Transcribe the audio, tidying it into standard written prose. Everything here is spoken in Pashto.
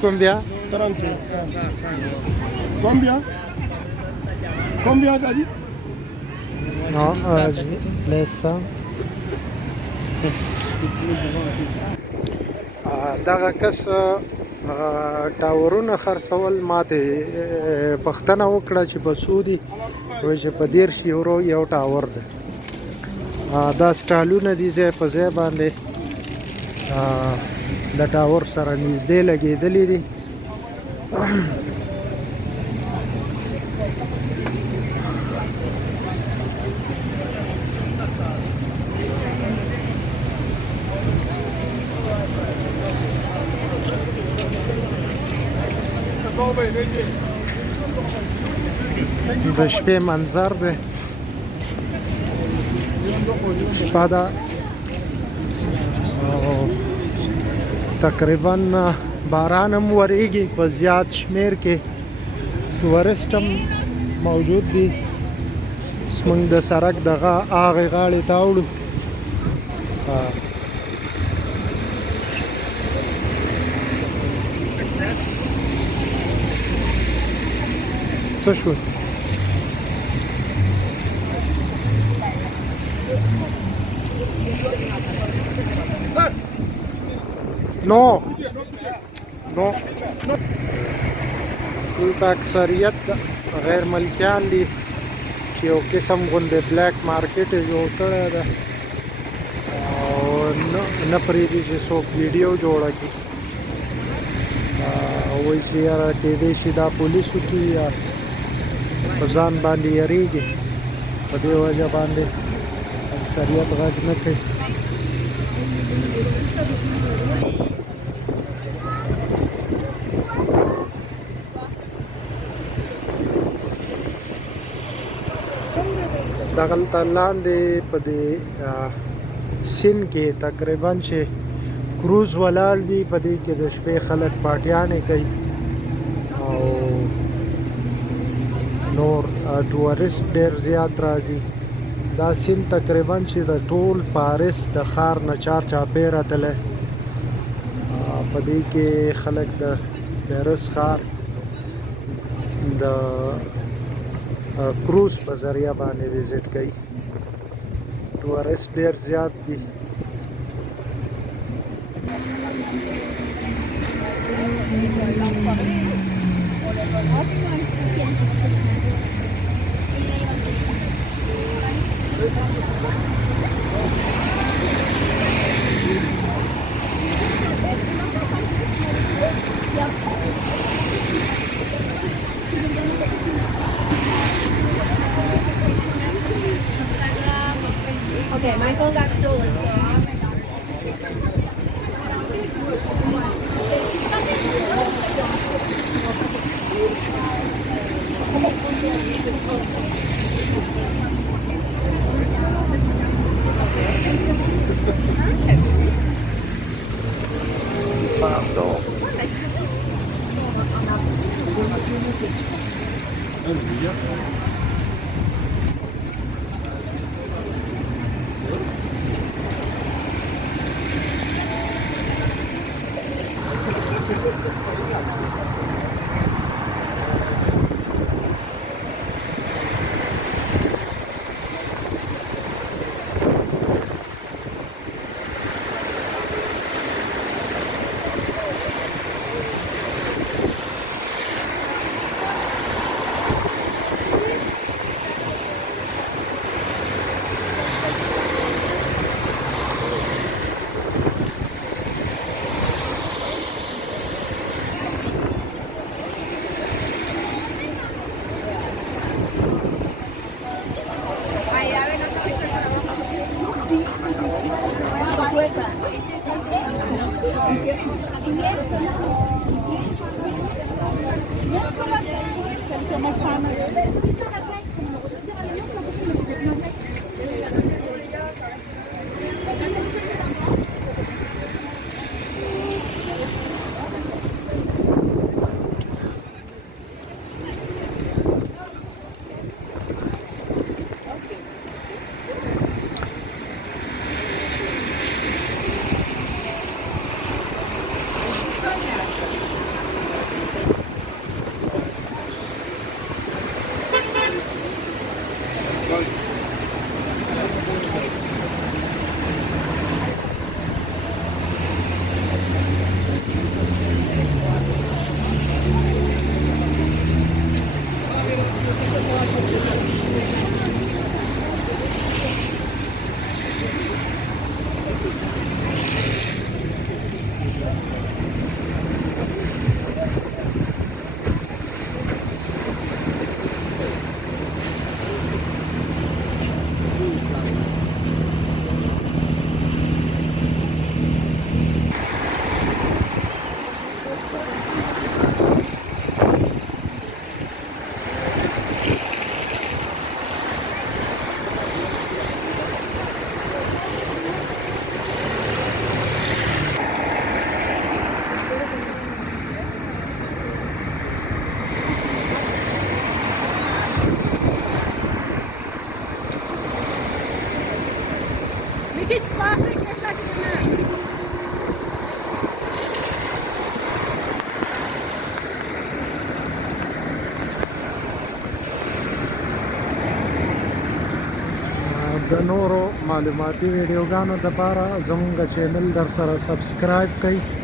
Combien? 30. Combien? Combien t'as dit? Non, laisse ça. دغه کس ټاورونه خرڅول ماته پښتنه وکړه چې په سودی وای چې په 10 یورو یو ټاور ده. دا سټالونه دي ځای په ځای باندې د ټاور سره نږدې لګېدلې دي. د شپې منظر دی، شپه ده او تقریبا باران هم وریږي. په زیات شمیر کې ټورست هم موجود دي. موږ د سړک دغه هغې غاړې ته اوړو. څه شو؟ نو دلته اکثریت غیر ملکیان دي چې یو قسم غوندې بلیک مارکیټ یې جوړ کړی ده او نه پرېږدي چې څوک ویډیو جوړه کړي. وایي چې یاره کېدای شي دا پولیسو کې یا په ځان باندې یریږي، په دې وجه باندې اکثریت غږ نه کوي. دغلته لاندې په دې سیند کې تقریبا چې کروز ولاړ دي، په دې کې د شپې خلک پارټیانې کوي او نور ټورست ډېر زیات راځي. دا سیند تقریبا چې د ټول پاریس د ښار نه چارچاپېره تللی. په دې کې خلک د پیرس ښار د کروز په ذریعه باندې وزټ کوي. ټورست ډېر زیات دي. Okay, my phone got stolen. Pardon. نورو معلوماتي ویډیوګانو لپاره زموږ چینل در سره سبسکرایب کړئ